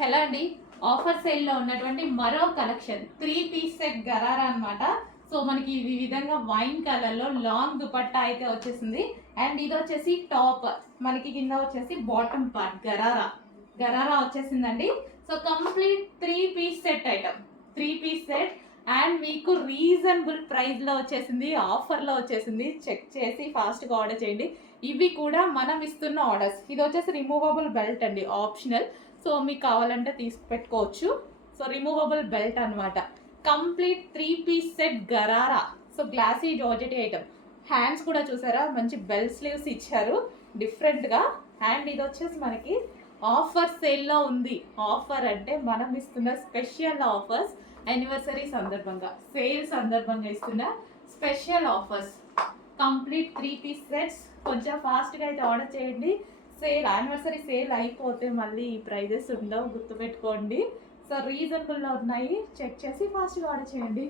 Hello అండి. Offer సేల్లో ఉన్నటువంటి మరో కలెక్షన్ 3 పీస్ సెట్ గరారా అనమాట. సో మనకి ఈ విధంగా వైన్ కలర్లో లాంగ్ దుపట్టా అయితే వచ్చేసింది. అండ్ ఇది వచ్చేసి టాప్, మనకి కింద వచ్చేసి బాటమ్ పార్ట్ గరారా గరారా వచ్చేసిందండి. So complete 3 piece set item, 3 piece set. And మీకు రీజనబుల్ ప్రైస్లో వచ్చేసింది, ఆఫర్లో వచ్చేసింది. చెక్ చేసి ఫాస్ట్గా ఆర్డర్ చేయండి. ఇవి కూడా మనం ఇస్తున్న ఆర్డర్స్. ఇది వచ్చేసి రిమూవబుల్ బెల్ట్ అండి, ఆప్షనల్. సో మీకు కావాలంటే తీసుకు పెట్టుకోవచ్చు. సో రిమూవబుల్ బెల్ట్ అనమాట. Complete 3 piece set gharara. So glossy georgette item. Hands కూడా చూసారా, మంచి బెల్ స్లీవ్స్ ఇచ్చారు డిఫరెంట్గా. అండ్ ఇది వచ్చేసి మనకి ఆఫర్ సేల్లో ఉంది. ఆఫర్ అంటే మనం ఇస్తున్న స్పెషల్ ఆఫర్స్, యానివర్సరీ సందర్భంగా, సేల్ సందర్భంగా ఇస్తున్న special offers. Complete 3 piece sets. కొంచెం ఫాస్ట్గా అయితే ఆర్డర్ చేయండి. సేల్, యానివర్సరీ సేల్ అయిపోతే మళ్ళీ ఈ ప్రైజెస్ ఉండవు, గుర్తుపెట్టుకోండి. సో రీజనబుల్లో ఉన్నాయి, చెక్ చేసి ఫాస్ట్గా ఆర్డర్ చేయండి.